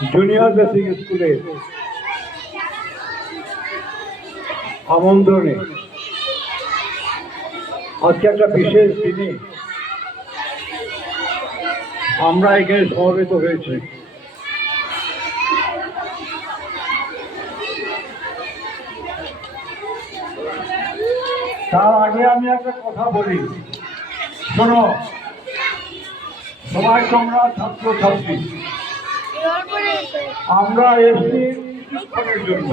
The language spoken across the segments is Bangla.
জুনিয়র বেসিক স্কুলে আমন্ত্রণে আজকে একটা বিশেষ দিনে আমরা এখানে সমবেত হয়েছি। তার আগে আমি একটা কথা বলি, শোনো সবাই, তোমরা ছাত্রছাত্রী, আমরা এসছি কিছুক্ষণের জন্য,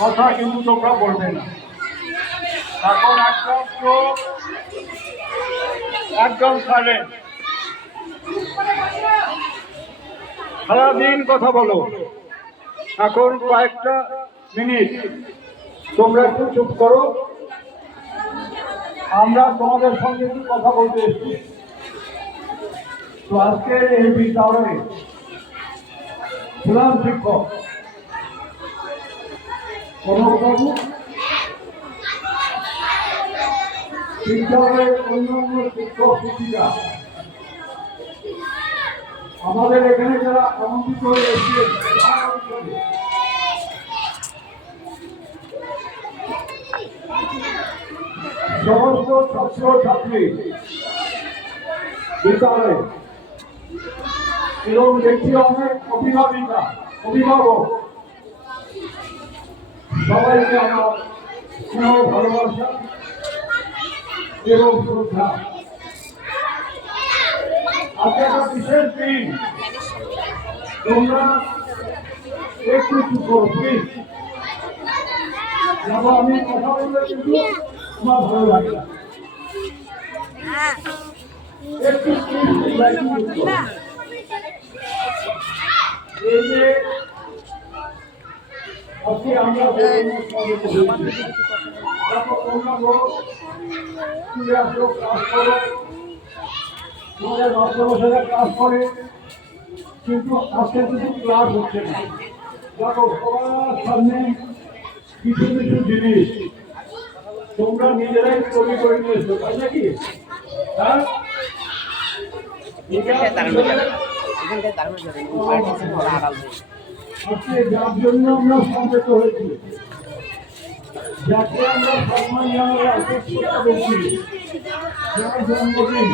কথা কিন্তু তোমরা বলবে না। এখন একদম সাইলেন্ট, সারাদিন কথা বলো, এখন কয়েকটা মিনিট তোমরা একটু চুপ করো। আমরা তোমাদের সঙ্গে একটু কথা বলতে এসেছি। তো আজকের এই বিদ্যালয়ে প্রধান শিক্ষক কনকবাবু, বিদ্যালয়ের অন্যান্য শিক্ষক শিক্ষিকা, আমাদের এখানে যারা আমন্ত্রিত হয়ে এসেছেন, সমস্ত ছাত্র ছাত্রী, বিদ্যালয় এবং দেখছি অনেক অভিভাবক, সবাইকে আমার স্নেহ ভালোবাসা এবং শ্রদ্ধা। আজকে একটা বিশেষ দিন, তোমরা একটু চুপ করো প্লিজ। আমি কথা বললে কিন্তু আমার ভালো লাগে না, একটু এই যে আজকে আমরা ক্লাস করে, কিন্তু আজকে কিছু ক্লাস হচ্ছে না। দেখো সবার সামনে কিছু কিছু জিনিস তোমরা নিজেরাই তৈরি করে নিয়েছো, তাই নাকি? হ্যাঁ, যার জন্য আমরা সমবেত হয়েছি, যাকে আমরা সম্মান জানাবার অপেক্ষা করছি, যার জন্মদিন